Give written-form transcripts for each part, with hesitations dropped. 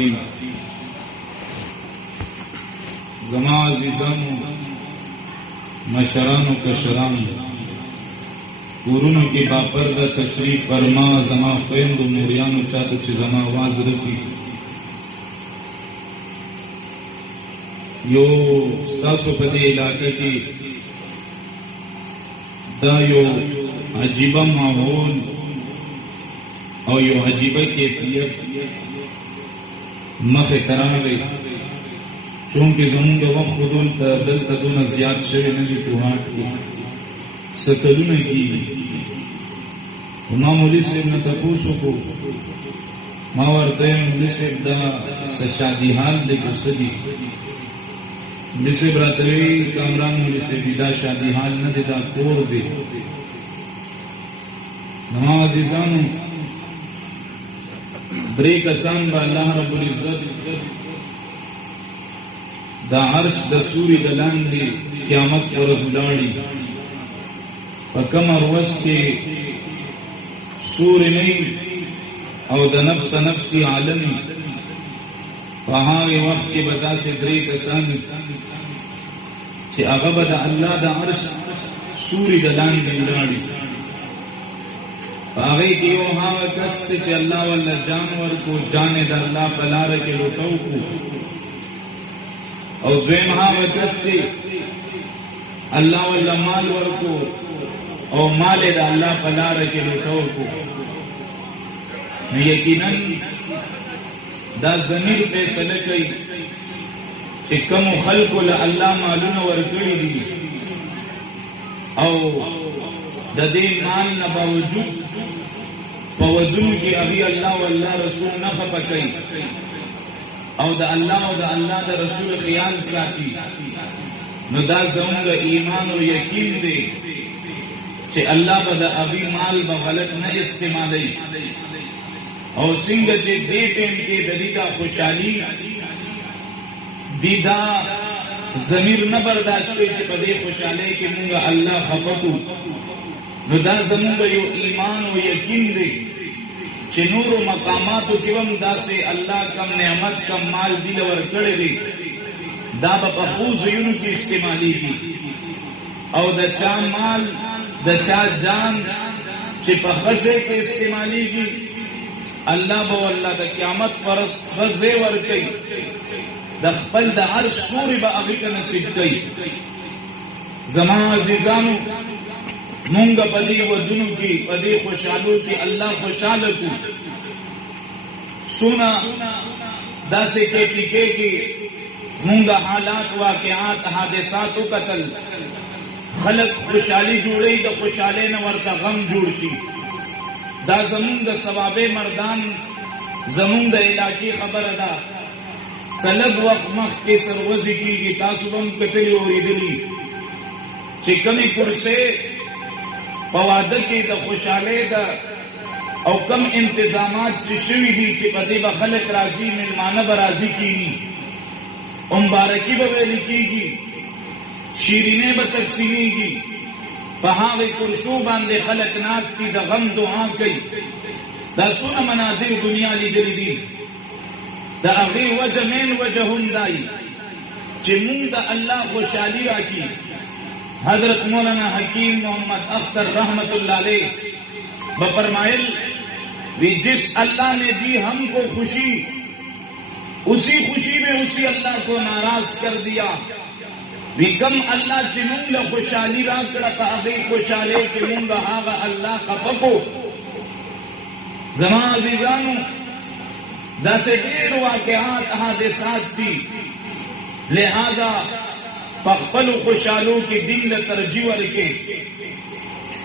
العظیم زما عزیزانو مشرانو کشرانو کورونو کی باپرده تشریف فرما زما خویندو موریانو چاته چې زما आवाज رسی یو تاسو په دې علاقې کې دا یو عجیبه ماحول او یو عجیبه کیفیت مخه تراوي چونکه زمونږ وخت خودل ته دلته دونه زیات شوی نه دي کوهات کې سکلونه کې ما مولوی صاحب نه تاسو کو ما ورته مولوی صاحب دا شادي حال دې کوسدي مولوی صاحب راتوي کامران مولوی صاحب دا شادي حال نه دي دا کور دی نو عزیزانو درې کسان به الله رب العزت دا عرش د سوري د لاندې قیامت پر ورځ ولاړی په کوم ورځ کې سوري نه او د نفس نفسي عالم په هغه وخت کې به داسې درې کسان چې هغه به د الله د عرش سوري د لاندې ولاړی هغه کې یو هغه کس چې الله ولا جانور کو جانې د الله په لار کې لوټاو کو او دویم هغه کس چې الله ولا مال ورکو او مال د الله په لار کې لوټاو کو نو یقینا دا ضمیر فیصله کوي چې کوم خلق له الله مالونه ورکړي دي او د دې مال نه باوجود په ودونو کې ابي الله او الله رسول نه خپکای او د الله او د الله د رسول خیال ساتي نو دا زموږ ایمان او یقین دی چې الله به د ابي مال به غلط نه استعمالي او څنګه چې دې ټیم کې د دې دا خوشحالي دیدا ضمیر نه برداشت کوي چې په دې خوشحالۍ کې موږ الله خپکو نو دا زموږ یو ایمان او یقین دی چې نور مقاماتو کې هم داسې الله کم نعمت کم مال دی ورکړي دي دا په خوځ یونو کې استعماليږي او د چا مال د چا جان چې په خزه کې استعماليږي الله به الله د قیامت پر خزه ورکړي د خپل د هر سوري به هغه نصیب کوي زما عزیزانو مونږ په دې ودونو کې په دې خوشحالو کې الله خوشاله کو سونا داسې کې مونږ حالات واقعات حادثات او قتل خلق خوشحالي جوړي د خوشاله نه ورته غم جوړ شي دا زمونږ د ثوابه مردان زمونږ د علاقې خبره ده سلب وخت مخ کې سروزي کېږي تاسو هم کتلي اوریدلي چې کمی کرسه په واده کې د خوشاله ده او کم انتظامات چې شوي دي چې په دې به خلک راځي مېلمانه به راځي کېږي مبارکي به ویل کېږي شیرینې به تقسیمېږي په هغه کرسو باندې خلک ناست دي د غم دعا کوي دا څونه مناظر دنیا لیدلي دي د هغې وجه مین وجه هم دای چې مونږ د الله خوشحالي راکړي حضرت مولانا حکیم محمد اختر رحمت اللہ علیہ بفرمائل بھی جس اللہ نے دی ہم کو خوشی اسی خوشی میں اسی اللہ کو ناراض کر دیا بھی کم اللہ چنونگ خوشحالی را کرتا ابھی خوشحالے کے مونگا آغا اللہ کا پکو زمان عزیزانو دا سے دیر واقعات حادثات تھی لہذا پخپل خوشحالوں کی دین ل ترجیح ورکے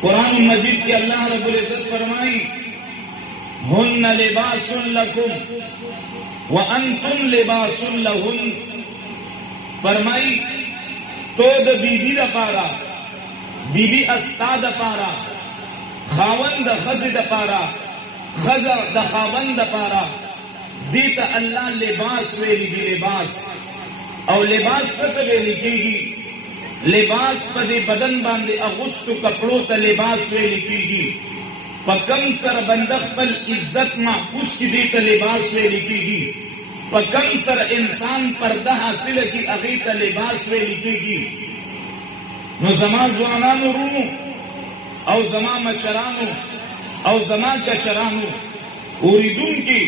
قرآن مجید کے اللہ رب العزت فرمائی ہن لباس لکم وانتم لباس لہن فرمائی تو د بیبی د پارا بیبی استاد پارا خاوند د خز د پارا خز د خاوند د پارا دیتا اللہ لباس ویلی دی لباس او لباس څه ویل کیږي لباس په دې بدن باندې اغوستو کپړو ته لباس ویل کیږي په کم سر بند خپل عزت محفوظ کی دې ته لباس ویل کیږي په کم سره انسان پرده حاصله کی هغې ته لباس ویل کېږي. نو زما ځوانانو ورونو او زما مشرانو او زما کشرانو اوریدونکي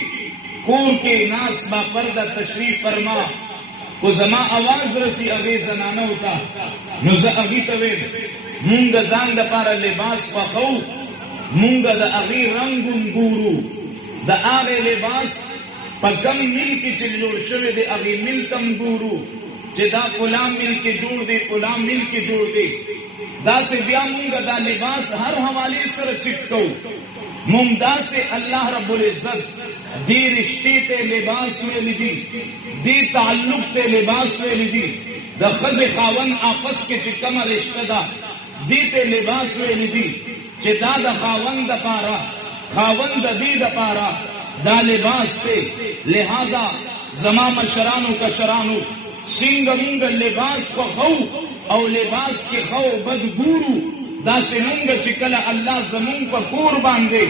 کور کې ناس با پرده تشریف فرما کو زما आवाज رسی هغې زنانو ته نو زه هغې ته ویم مونږ ځان دپاره لباس خوښو، مونږ د هغې رنګ ګورو، د هغې لباس په کم مل کې چې جوړ شوی دی هغې مل ته م ګورو چې دا فلان مل کې جوړ دی فلان مل کې جوړ دی. داسې بیا مونږ دا لباس هر حوالې سره چک کوو. مونږ داسې الله رب العزت دې رشتې ته لباس ویلی دي، دې تعلق ته لباس ویلی دي. د ښځې خاوند آپس کې چې کومه رشته ده دې ته لباس ویلی دي چې دا د خاوند دپاره خاوند د دې دپاره دا لباس ته. لہذا زما مشرانو کشرانو څنګه مونږ لباس خوښو او لباس کې خو بد ګورو، داسې مونږ چې کله الله زمونږ په کور باندې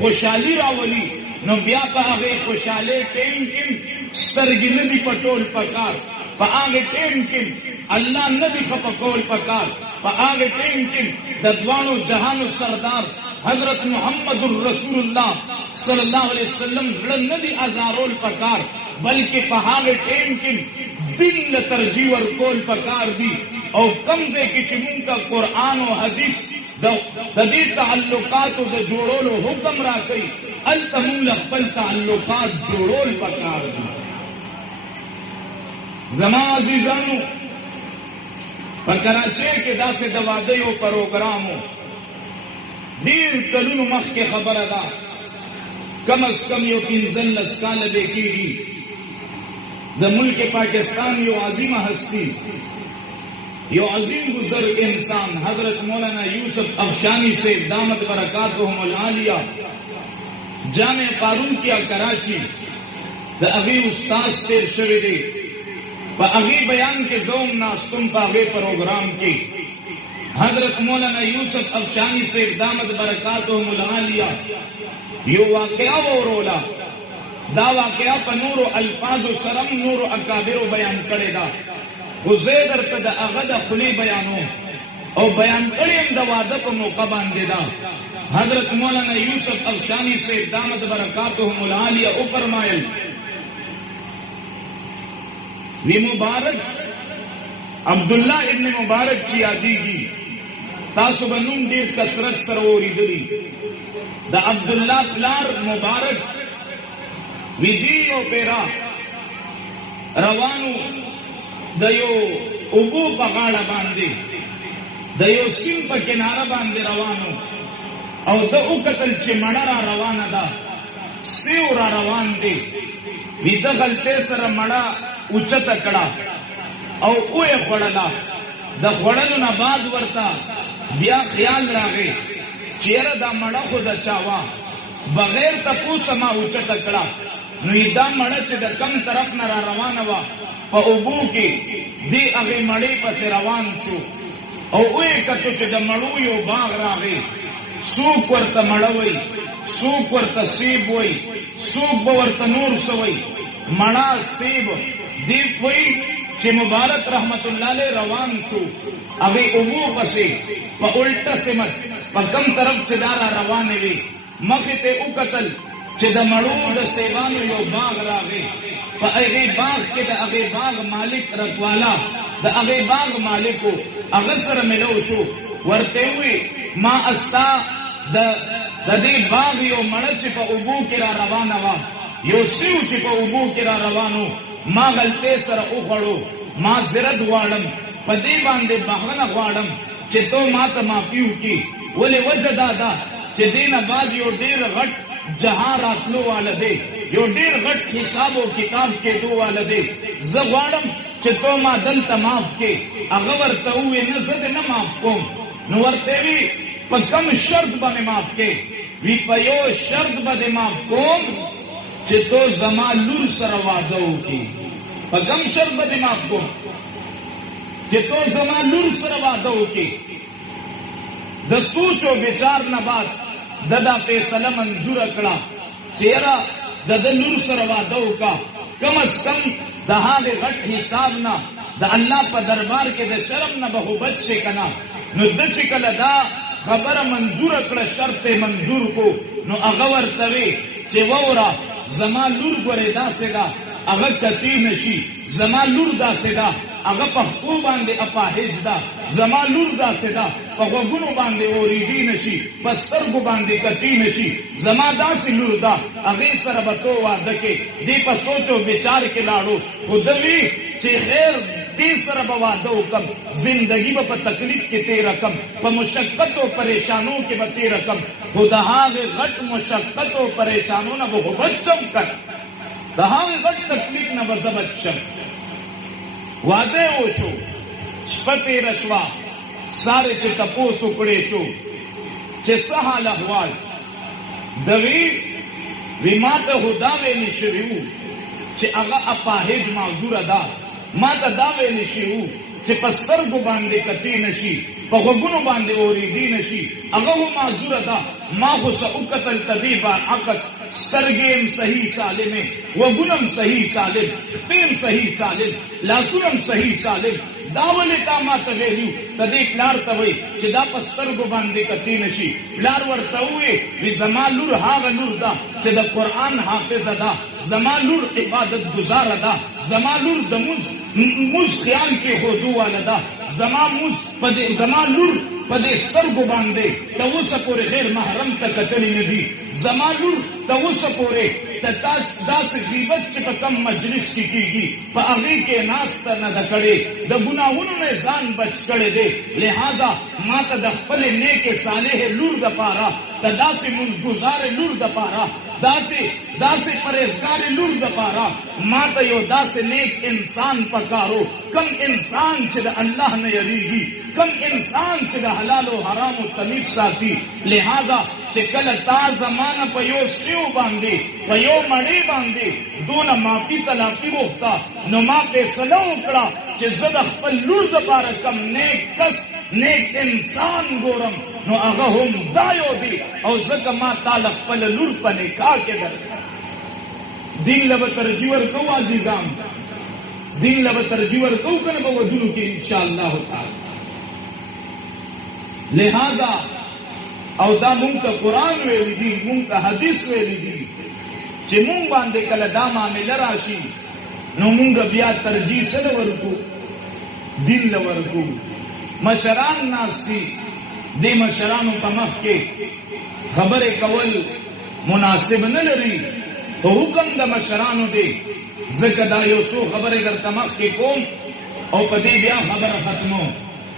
خوشحالي راولي نو بیا په هغې خوشحالۍ ټیم کې سترګې نه دي پټول پکار، په هغې ټیم کې الله نه دي خفه کول پکار، په هغې ټیم کې د دواړو جهانو سردار حضرت محمد رسول الله صلی الله علیه وسلم زړه نه دي ازارول پکار، بلکې په هغې ټیم کې دین له ترجیح ورکول پکار دي. او کم ځای کې چې مونږ ته قرآن او حدیث د دې تعلقاتو د جوړولو حکم راکوي هلته مونږ له خپل تعلقات جوړول پکار دي. زما عزیزانو په کراچۍ کې داسې د واده یو پروګرام ډېر کلونو مخکې خبره ده، کم از کم یو 15 کاله دی کېږي. د ملک پاکستان یو عظیمه هستی، یو عظیم بزرگ انسان حضرت مولانا یوسف افشانی سے دامت برکاتہم العالیہ جامع قارون کیا کراچی دا اغی استاذ تیر شوی دے پا اغی بیان کے زوم ناستم پا اغی پروگرام کی حضرت مولانا یوسف افشانی سے دامت برکاتہم العالیہ یو واقعہ ورولا دا واقعہ پا نور و الفاظ و سرم نور و اکابر و بیان کرے دا خزیدر تا دا اغد خلی بیانو او بیان کریم دا واده پا موقع بانده دا حضرت مولانا یوسف افشانی سے دامت برکاتہم العالیہ او فرمائل وی مبارک عبداللہ ابن مبارک چی آجی گی تاسو بنوم دیر کسرت سروری دلی دا عبداللہ پلار مبارک وی دیو پیرا روانو د یو اوبو په غاړه باندې د یو سیند په کناره باندې روانو او د وکتل چې مڼه را روانه ده سیو را روان دی وی د غلطۍ سره مڼه اوچته کړه او ویې خوړله. د خوړلو نه بعد ورته بیا خیال راغی چې یاره دا مڼه خو د چا وه بغیر تپوسه ما اوچته کړه. نو دا مڼه چې د کم طرف نه را روانه وه په اوبو کې دی هغې مڼې پسې روان شو او ویې کتو چې د مڼو یو باغ راغی. څوک ورته مڼه وی، څوک ورته سیب وی، څوک به ورته نور څه وی، مڼه سیب دی وی چې مبارک رحمت الله علیه روان شو هغې اوبو پسې په الټه سمت په کم طرف چې دا را روانې وي مخې ته وکتل چې د مڼو د سیبانو یو باغ راغی. په هغې باغ کې د هغې باغ مالک رکوالا د هغې باغ مالکو هغه سره ملو شو ورته وی ما استا د دې باغ یو مڼه چې په اوبو کې را روانه وه یو سیو چې په اوبو کې را روانو ما غلطۍ سره وخوړو ما زرت غواړم په دې باندې بخښنه غواړم چې تو ما ته معافي وکړي. ولې وجه دا ده چې دې نه بعد یو ډېر غټ جهان راتلو والا دی، یو ډېر غټ حساب او کتاب کېدو والا دی. زه غواړم چې تو ما دلته معاف کړې. هغه ورته وویې نه زه دې نه معاف کوم. نو ورته وي په کوم شرط باندې معاف کړې؟ وی په یو شرط باندې معاف کوم چې تو زما لور سره واده وکړي. په کوم شرط باندې معاف کوم چې تو زما لور سره واده وکړي. د سوچ او विचार نه بعد دا فیصله منظور کړه چې یاره د لور سره واده وکړه کم از کم د هغه غټ حساب نه د الله په دربار کې د شرم نه به بچ شي کنه. نو د چې کله دا خبره منظور کړه شرط منظور کو نو هغه ورته وی چې وورا زما لور ګورې داسې ده هغه کتی نشي، زما لور داسې ده هغه په خو باندې اپاهج ده، زما لور داسې ده په غوږونو باندې اوریدي نشي، په سترګو باندې کتی نشي، زما داسې لور ده هغې سره به تو واده کې. دې په سوچ او وچار کې لاړو خو ده وی چې خیر دې سره به واده وکړم، زندګي به په تکلیف کې تېره کړم، په مشقت او پریشانو کې به تېره کړم، خو د هغې غټ مشقت او پریشانو نه به خو بچم کړ، د هغې غټ تکلیف نه به زه بچ شم. واده وشو، شپه تېره شوه، سارې چې تپوس وکړی شو چې څه حال احوال، د وی ما ته خو دا ویلي شوي وو چې هغه اپاهج معذوره ده، ما ته دا ویلي شوي وو چې په سترګو باندې کتی نشي، په غوږونو باندې اوریدي نشي، هغه هم معذوره ده. ما خو څه وکتل طبیب عکس، سترګې هم صحیح سالمې، غوږونه هم صحیح سالم، خپې هم صحیح سالم، لاسونه هم صحیح سالم. دا ولې تا ما ته ویلي ته دې پلار ته وایي چې دا په سترګو باندې کتی نشي. پلار ورته ووایي زما لور هغه لور ده چې د قرآن حافظه ده، زما لور عبادت گزاره ده، زما لور د مونځ خیال کې ښودو واله ده، زما لور په دې سترګو باندې ته اوسه پورې غیر محرم ته کتلې نه دي، زما لور ته اوسه پورې ته داسې غیبت چې په کم مجلس کې کېږي په هغې کې ناسته نه ده کړې، د ګناهونو نه ځان بچ کړی دی. لہذا ما ته د خپلې نیکې صالحې لور دپاره، ته داسې مونځګزارې لور دپاره، داسې پرهیزګارې لور دپاره ما ته یو داسې نیک انسان پکارو، کم انسان چې د الله نه یریږي، کم انسان چې د حلال او حرام او تمیز ساتي. لہذا چې کله تا زمانه په یو سیو باندې په یو مړۍ باندې دونه معافي طلاقي وغوښته، نو ما فیصله وکړه چې زه د خپل لور دپاره کم نیک کس نیک انسان ګورم نو هغه هم دا یو دی، او ځکه ما تاله خپل لور په نکاح کې درکړه. دین له به ترجیح ورکوو عزیزان، دین له به ترجیح ورکوو که نه به ودونو کې انشاءالله تعالی. لہذا او دا مونږ ته قرآن ویلی دي، مونږ ته حدیث ویلی دي چې مونږ باندې کله دا معامله راشي نو مونږ بیا ترجیح سره ورکو، دین له ورکو. مشران ناست دي، دې مشرانو په مخ کې خبرې کول مناسب نه لري، خو حکم د مشرانو دی، ځکه دا یو څو خبرې درته مخ کې کوم او په دې بیا خبره ختمو.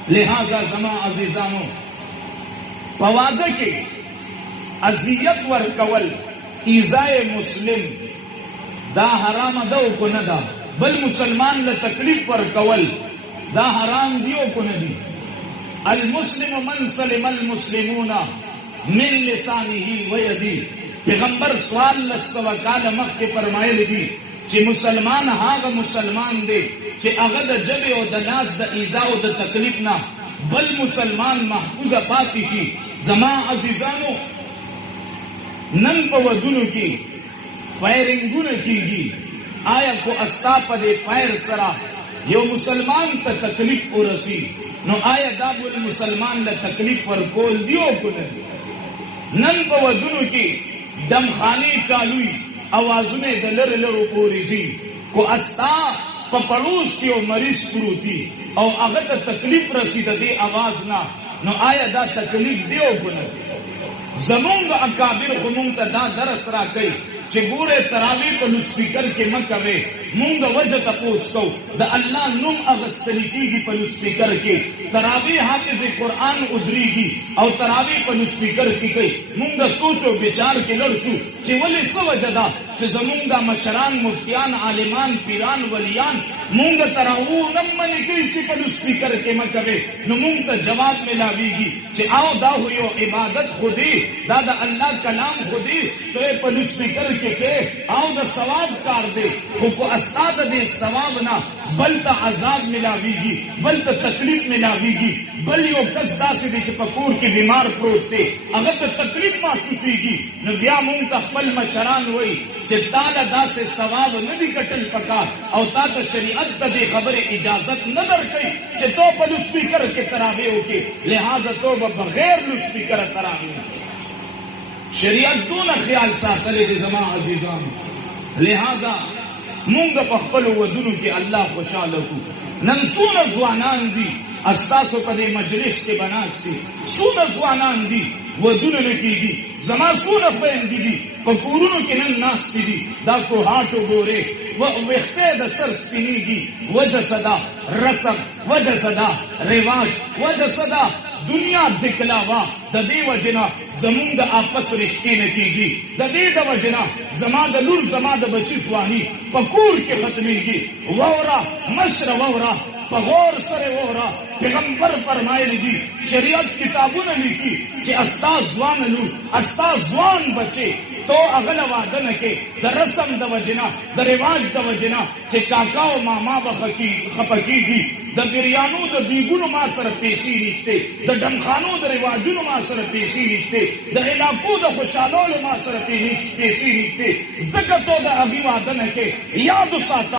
لہذا زما عزیزانو په واده کې اذیت ورکول، ایذای مسلم دا حرام ده او که نه ده، بل مسلمان له تکلیف ورکول دا حرام دی او که نه دی. المسلم من سلم المسلمون من لسانه و یده. پیغمبر سوال لسو کال مخکې فرمایلی دي چې مسلمان هغه مسلمان دی چې هغه د ژبې او د لاس د ایذا او د تکلیف نه بل مسلمان محفوظه پاتې شي. زما عزیزانو نن په ودونو کې فایرنګونه کېږي، آیا کو استا په دې فایر سره یو مسلمان ته تکلیف ورسي نو آیا دا بل مسلمان له تکلیف ورکول دی او که نه؟ نن په ودونو کې دمخانې چالوي، اوازونه د لرې لرو پورې ځي، کو استا په پړوس کې یو مریض پروتي او هغه ته تکلیف رسي د دې اواز نه، نو آیا دا تکلیف دی او که نه؟ زمونږ اکابر خو مونږ ته دا درس راکوي چې ګوره تراویح په لوسپیکر کې مه کوئ. مونږ وجه تپوس کوو د الله نوم اخیستلی کېږي په لوسپیکر کې، تراویح حافظ قرآن ادریږي او تراویح په لوسپیکر کې کوي. مونږ سوچ او بچار کې لړ شو چې ولې څه وجه ده چې زمونږ دا مشران، مفتیان، عالمان، پیران، ولیان مونږ تراو نمن کې چې په سپیکر کې مکوي نو مونږ ته جواب ملاويږي چې او دا یو عبادت خودي دا د الله کلام خودي ته په سپیکر کې او د ثواب کار دی خو کو استاد دې ثواب نه بل ته عذاب ملاويږي بل ته تکلیف ملاويږي بل یو کس داسې دی چې په کور کې بیمار پروت دی هغه ته تکلیف محسوسيږي نو بیا مونږ ته خپل مشران وایي چې تعالی داسې ثواب نه دی کټل پکار او تاسو شریعت ته دې خبره اجازت نه درکړي چې تو په سپیکر کې تراویح وکړي لہذا تو بغیر سپیکر تراویح شریعت دون خیال ساتلې دې زما عزیزان لہذا مونږ په خپل ودونو کې الله خوشاله کو نن څونه ځوانان دي استاسو په دې مجلس کې بناسي څونه ځوانان دي ودونه لکېږي زما څونه خويندې دي په کورونو کې نن ناستې دي دا کو هاټو ګوره وخته د سر سپینېږي وجه صدا رسم وجه صدا رواج وجه صدا دنیا دکلاوا د دې وجنا زمونږ د آپس رښتې نه کېږي د دې د وجنا زما د لور زما د بچی ځواني په کور کې ختمېږي وورا مشر وورا په غور سره وورا پیغمبر فرمایلی دي شریعت کتابونه لیکي چې استاد ځوان لور استاد ځوان بچي تو اغل وعده نه کې د رسم د وجنا د رواج د وجنا چې کاکا او ماما بخکی خپکیږي د بریانو د دیګونو ما سره پیسې نشته د ډمخانو د رواجونو ما سره پیسې نشته د علاقو د خوشالولو ما سره پیسې نشته زکه تو د ابي وعده نه کې یاد ساته